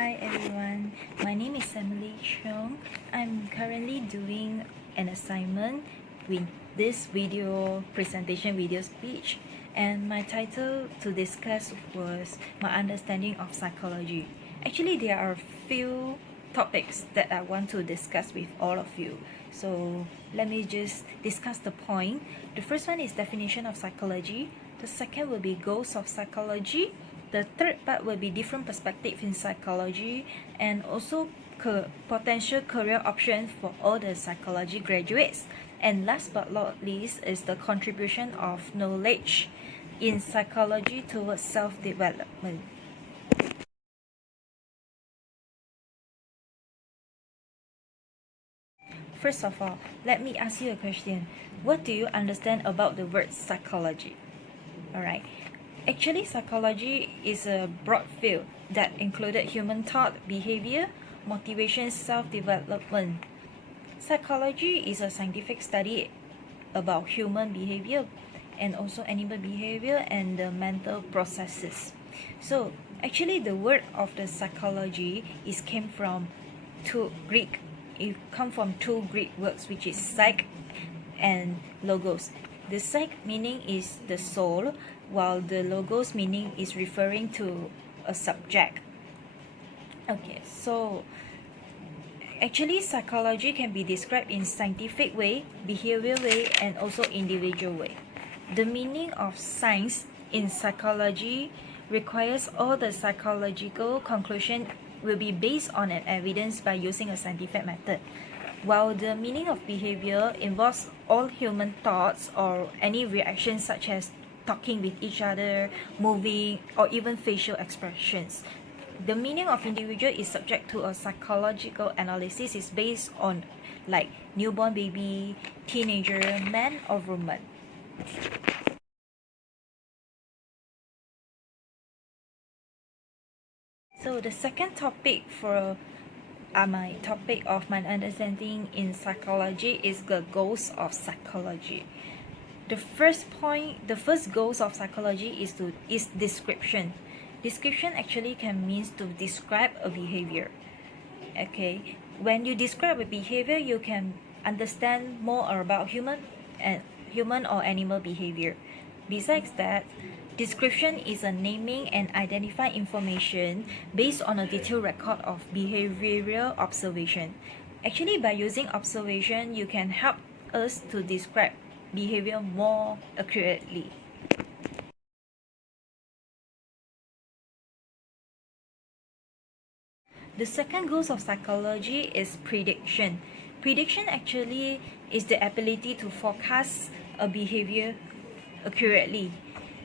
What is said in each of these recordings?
Hi everyone, my name is Emily Cheong. I'm currently doing an assignment with this presentation video speech, and my title to discuss was my understanding of psychology. Actually, there are a few topics that I want to discuss with all of you. So let me just discuss the point. The first one is definition of psychology. The second will be goals of psychology. The third part will be different perspective in psychology, and also potential career options for all the psychology graduates. And last but not least is the contribution of knowledge in psychology towards self-development. First of all, let me ask you a question. What do you understand about the word psychology? Alright. Actually, psychology is a broad field that included human thought, behavior, motivation, self-development. Psychology is a scientific study about human behavior and also animal behavior and the mental processes. So actually the word of the psychology came from two Greek words, which is psych and logos. The psych meaning is the soul, while the logos meaning is referring to a subject. Okay, so actually psychology can be described in scientific way, behavioral way, and also individual way. The meaning of science in psychology requires all the psychological conclusion will be based on an evidence by using a scientific method, while the meaning of behavior involves all human thoughts or any reactions such as talking with each other, moving, or even facial expressions. The meaning of individual is subject to a psychological analysis is based on like newborn baby, teenager, man or woman. So the second topic for my topic of my understanding in psychology is the goals of psychology. The first goals of psychology is description. Description actually can means to describe a behavior. Okay, when you describe a behavior, you can understand more about human or animal behavior. Besides that, description is a naming and identify information based on a detailed record of behavioral observation. Actually, by using observation, you can help us to describe behavior more accurately. The second goal of psychology is prediction. Prediction actually is the ability to forecast a behavior accurately.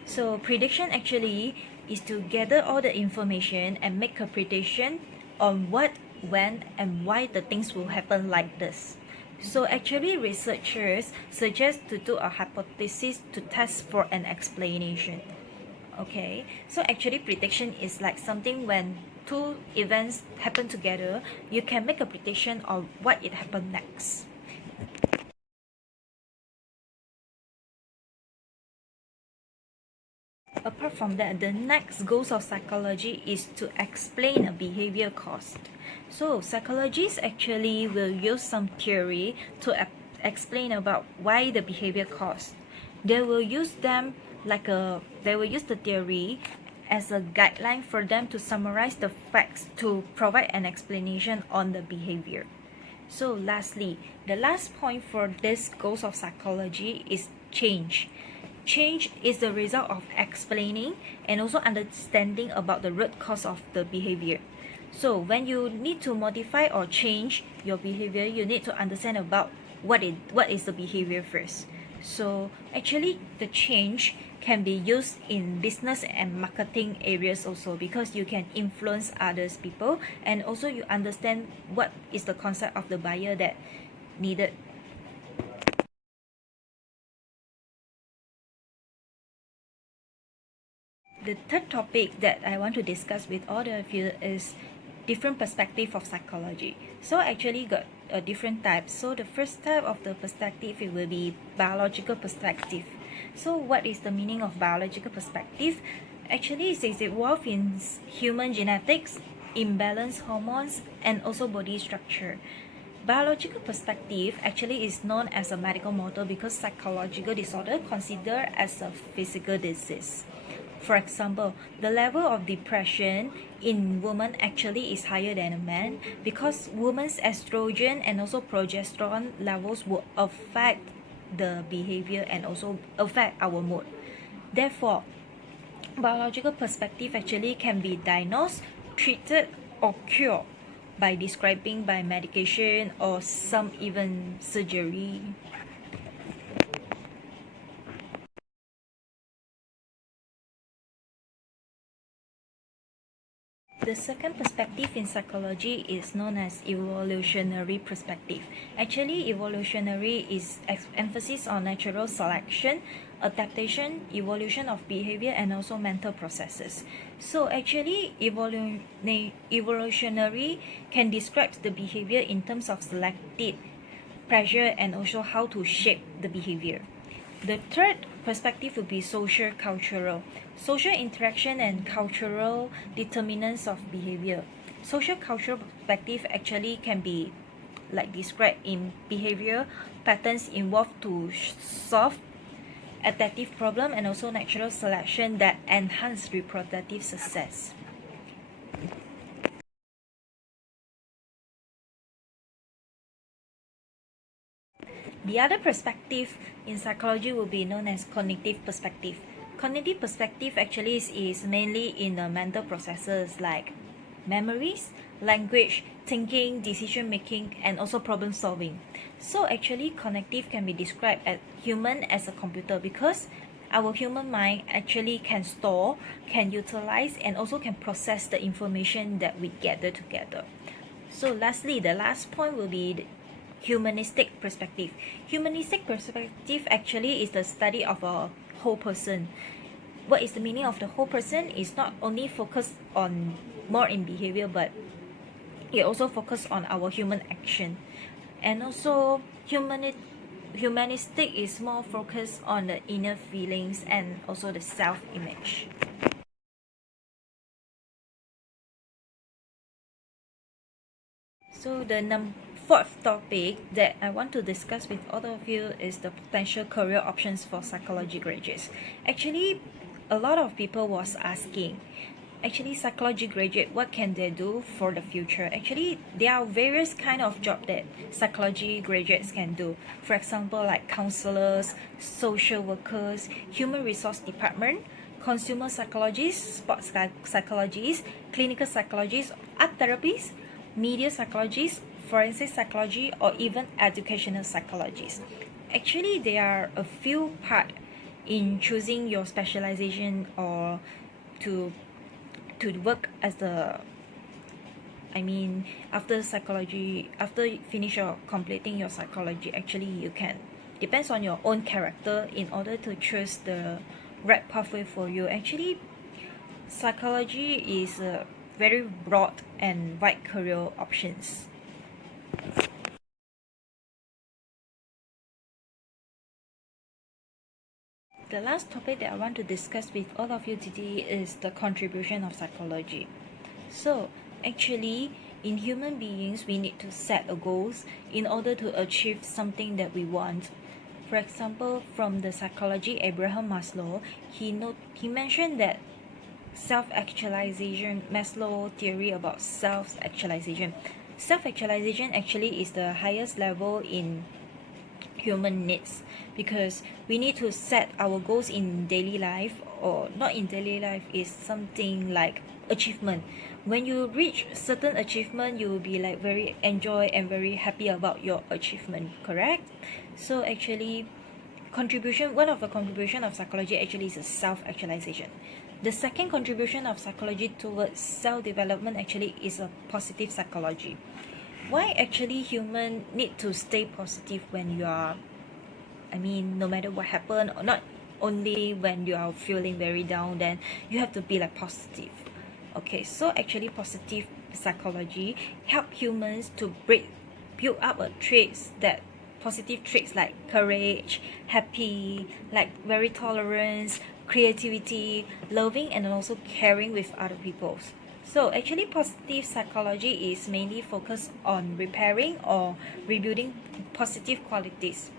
So prediction actually is to gather all the information and make a prediction on what, when, and why the things will happen like this. So actually researchers suggest to do a hypothesis to test for an explanation. Okay, so actually prediction is like something when two events happen together, you can make a prediction of what it happened next. Apart from that, the next goal of psychology is to explain a behavior cause. So psychologists actually will use some theory to explain about why the behavior caused. They will use the theory as a guideline for them to summarize the facts to provide an explanation on the behavior. So lastly, the last point for this goals of psychology is change. Change is the result of explaining and also understanding about the root cause of the behavior. So when you need to modify or change your behavior, you need to understand about what is the behavior first. So actually the change can be used in business and marketing areas also, because you can influence others people, and also you understand what is the concept of the buyer that needed. The third topic that I want to discuss with all of you is different perspective of psychology. So actually got a different types. So the first type of the perspective, it will be biological perspective. So what is the meaning of biological perspective? Actually, it is involved in human genetics, imbalanced hormones, and also body structure. Biological perspective actually is known as a medical model because psychological disorder considered as a physical disease. For example, the level of depression in women actually is higher than a man because women's estrogen and also progesterone levels will affect the behavior and also affect our mood. Therefore, biological perspective actually can be diagnosed, treated, or cured by describing by medication or some even surgery. The second perspective in psychology is known as evolutionary perspective. Actually, evolutionary is emphasis on natural selection, adaptation, evolution of behavior, and also mental processes. So actually, evolutionary can describe the behavior in terms of selected pressure and also how to shape the behavior. The third perspective would be social cultural. Social interaction and cultural determinants of behavior. Social cultural perspective actually can be like described in behavior patterns involved to solve adaptive problem and also natural selection that enhance reproductive success. The other perspective in psychology will be known as cognitive perspective. Cognitive perspective actually is mainly in the mental processes like memories, language, thinking, decision making, and also problem solving. So actually cognitive can be described as human as a computer because our human mind actually can store, can utilize, and also can process the information that we gather together. So lastly, the last point will be the humanistic perspective. Humanistic perspective actually is the study of a whole person. What is the meaning of the whole person is not only focused on more in behavior, but it also focus on our human action. And also humanistic is more focused on the inner feelings and also the self-image. So the fourth topic that I want to discuss with all of you is the potential career options for psychology graduates. Actually, a lot of people was asking, psychology graduate, what can they do for the future? Actually, there are various kind of job that psychology graduates can do. For example, like counselors, social workers, human resource department, consumer psychologists, sports psychologists, clinical psychologists, art therapists, media psychologists, forensic psychology, or even educational psychologists. Actually, there are a few parts in choosing your specialization or to work as the after psychology, after you finish your completing your psychology, actually you can depends on your own character in order to choose the right pathway for you. Actually, psychology is a very broad and wide career options. The last topic that I want to discuss with all of you today is the contribution of psychology. So actually, in human beings, we need to set a goals in order to achieve something that we want. For example, from the psychology Abraham Maslow, he mentioned that self-actualization, Maslow theory about self-actualization. Self-actualization actually is the highest level in human needs because we need to set our goals in daily life, or not in daily life, is something like achievement. When you reach certain achievement, you will be like very enjoy and very happy about your achievement, correct? So actually, one of the contribution of psychology actually is a self-actualization. The second contribution of psychology towards self-development actually is a positive psychology. Why actually human need to stay positive when you are, no matter what happened, or not only when you are feeling very down, then you have to be like positive. Okay, so actually positive psychology help humans to build up a traits that positive traits like courage, happy, like very tolerance, creativity, loving, and also caring with other people. So actually positive psychology is mainly focused on repairing or rebuilding positive qualities.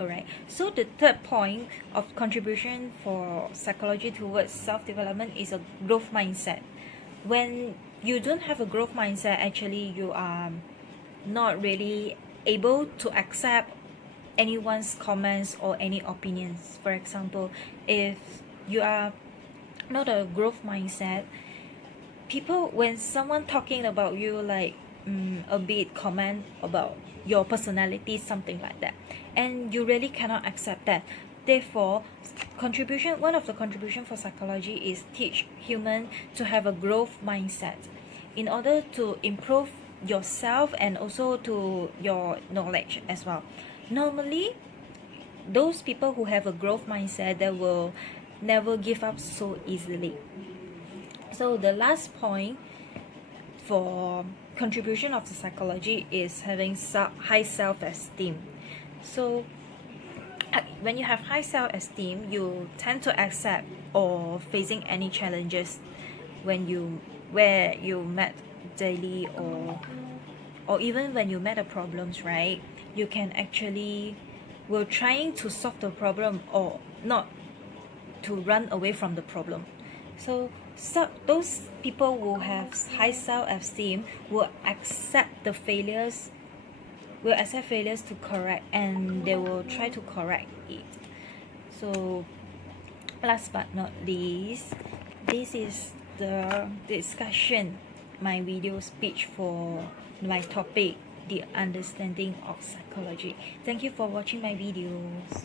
Alright, so the third point of contribution for psychology towards self-development is a growth mindset. When you don't have a growth mindset, actually you are not really able to accept anyone's comments or any opinions. For example, if you are not a growth mindset, people, when someone talking about you, like a bit comment about your personality, something like that, and you really cannot accept that. Therefore, one of the contribution for psychology is teach human to have a growth mindset in order to improve yourself and also to your knowledge as well. Normally, those people who have a growth mindset, they will never give up so easily. So the last point for contribution of the psychology is having high self-esteem. So when you have high self-esteem, you tend to accept or facing any challenges where you met daily, or even when you met the problems, right? You can actually will trying to solve the problem or not to run away from the problem. So those people who have high self-esteem will accept failures to correct, and they will try to correct it. So last but not least, this is the discussion, my video speech for my topic, the understanding of psychology. Thank you for watching my videos.